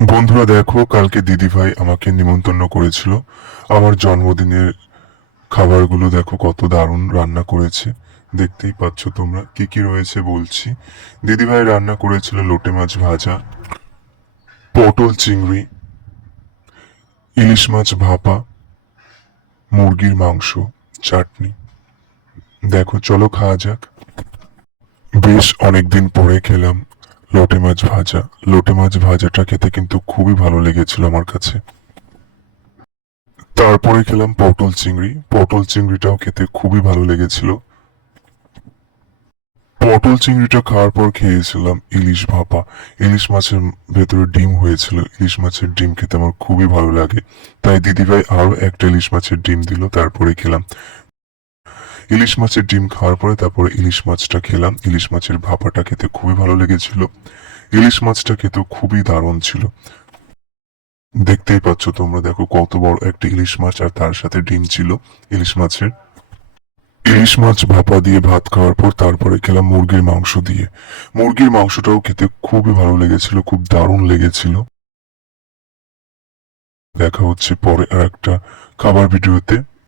বন্ধুরা দেখো, কালকে দিদিভাই আমাকে নিমন্ত্রণ করেছিল। আমার জন্মদিনের খাবারগুলো দেখো কত দারুণ রান্না করেছে। দেখতেই পাচ্ছ তোমরা, কি কি রয়েছে বলছি। দিদিভাই রান্না করেছিল লোটে মাছ ভাজা, পটল চিংড়ি, ইলিশ মাছ ভাপা, মুরগির মাংস, চাটনি। দেখো চলো খাওয়া যাক। বেশ অনেকদিন পরে খেলাম লোটে মাছ ভাজা। লোটে মাছ ভাজাটা খেতে কিন্তু খুবই ভালো লেগেছিল আমার কাছে। তারপরে খেলাম পটল চিংড়ি। পটল চিংড়িটাও খেতে খুবই ভালো লেগেছিল। পটল চিংড়িটা খাওয়ার পর খেয়েছিলাম ইলিশ ভাপা। ইলিশ মাছের ভেতরে ডিম হয়েছিল। ইলিশ মাছের ডিম খেতে আমার খুবই ভালো লাগে, তাই দিদিভাই আরো একটা ইলিশ মাছের ডিম দিল, তারপরে খেলাম। ইলিশ মাছের ডিম খাওয়ার পরে তারপরে ইলিশ মাছটা খেলাম। ইলিশ মাছের ভাপাটা খেতে খুবই ভালো লেগেছিল। ইলিশ মাছটা খেতেও খুবই দারুণ ছিল। দেখতেই পাচ্ছ তোমরা, দেখো কত বড় একটা ইলিশ মাছ, আর তার সাথে ডিম ছিল ইলিশ মাছের। ইলিশ মাছ ভাপা দিয়ে ভাত খাওয়ার পর তারপরে খেলাম মুরগির মাংস দিয়ে। মুরগির মাংসটাও খেতে খুবই ভালো লেগেছিল, খুব দারুণ লেগেছিল। দেখা হচ্ছে পরে আর একটা খাবার ভিডিওতে।